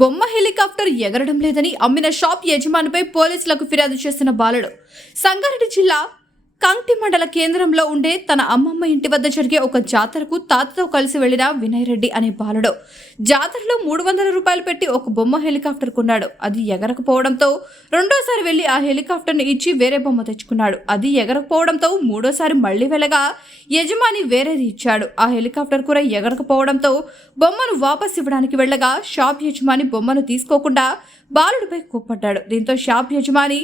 బొమ్మ హెలికాప్టర్ ఎగరడం లేదని అమ్మిన షాప్ యజమానిపై పోలీసులకు ఫిర్యాదు చేసిన బాలుడు. సంగారెడ్డి జిల్లా కంటి మండల కేంద్రంలో ఉండే తన అమ్మమ్మ ఇంటి వద్ద జరిగే ఒక జాతరకు తాతతో కలిసి వెళ్ళిన వినయ్ రెడ్డి అనే బాలుడు. జాతరలో మూడు వందల రూపాయలు పెట్టి ఒక బొమ్మ హెలికాప్టర్ కొన్నాడు. అది ఎగరకపోవడంతో రెండోసారి వెళ్ళి ఆ హెలికాప్టర్ను ఇచ్చి వేరే బొమ్మ తెచ్చుకున్నాడు. అది ఎగరకపోవడంతో మూడోసారి మళ్ళీ వెళ్ళగా యజమాని వేరేది ఇచ్చాడు. ఆ హెలికాప్టర్ కూడా ఎగరకపోవడంతో బొమ్మను వాపస్ ఇవ్వడానికి వెళ్ళగా షాప్ యజమాని బొమ్మను తీసుకోకుండా బాలుడిపై కోప్పడ్డాడు. దీంతో షాప్ యజమాని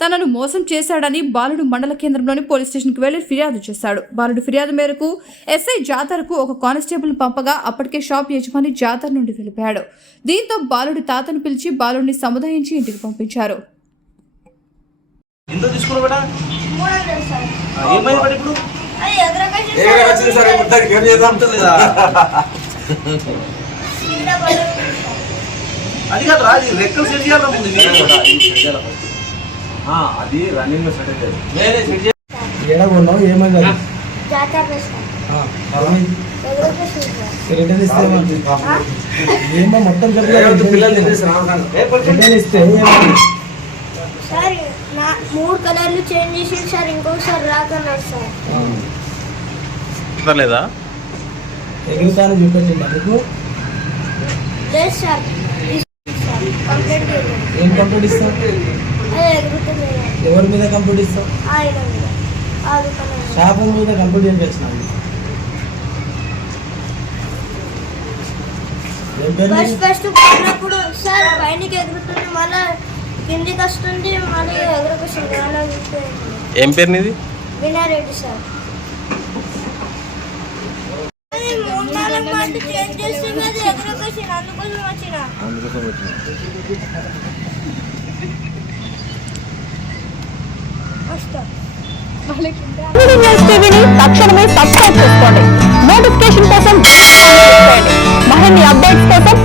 తనను మోసం చేశాడని బాలుడు మండల కేంద్రంలోని పోలీస్ స్టేషన్కి వెళ్ళి ఫిర్యాదు చేశాడు. బాలుడు ఫిర్యాదు మేరకు ఎస్ఐ జాతరకు ఒక కానిస్టేబుల్ పంపగా అప్పటికే షాప్ యజమాని జాతర నుండి వెళ్ళిపోయాడు. దీంతో బాలుడి తాతను పిలిచి బాలుడిని సముదాయించి ఇంటికి పంపించారు. అది కింద పడుతుంది సార్. అది కాదు రా అది రెక్కలు సెట్ చేయాలి అది రన్నింగ్ కొన్నావు? ఏమైంది రిటర్న్ ఇస్తే? ఏమో మొత్తం. రిటర్న్ ఇస్తే? సార్ నా మూడు కలర్లు చేంజ్ చేసి సార్ ఇంకొకసారి రాకన్నారు సార్. లేదా ఎగురుతాను చూపెట్టింది అందుకు సార్ ఏం కంప్లీట్ ఎవరి మీద కంప్లీట్ ఇస్తావు? ఆయన మీద. కంప్లీట్ చేయించినావు ఏం పేరు ఫస్ట్ నీది? ఫస్ట్ సార్ పైనకి ఎగురుతుంది మళ్ళీ కిందికి వస్తుంది మళ్ళీ ఎగురుకొస్తుంది అలా చూస్తుంది ఏం పేరు నీది? వినారెడ్డి సార్. అది మూడు నాలుగు మాటలు చేంజ్ చేస్తుంది అది ఎగురుకొచ్చింది అందుకోసం వచ్చిన అందుకోసం వచ్చింది వస్తా న్యూస్ టీవీని తక్షణమే సబ్స్క్రైబ్ చేసుకోండి. నోటిఫికేషన్ కోసం మరిన్ని అప్డేట్స్ కోసం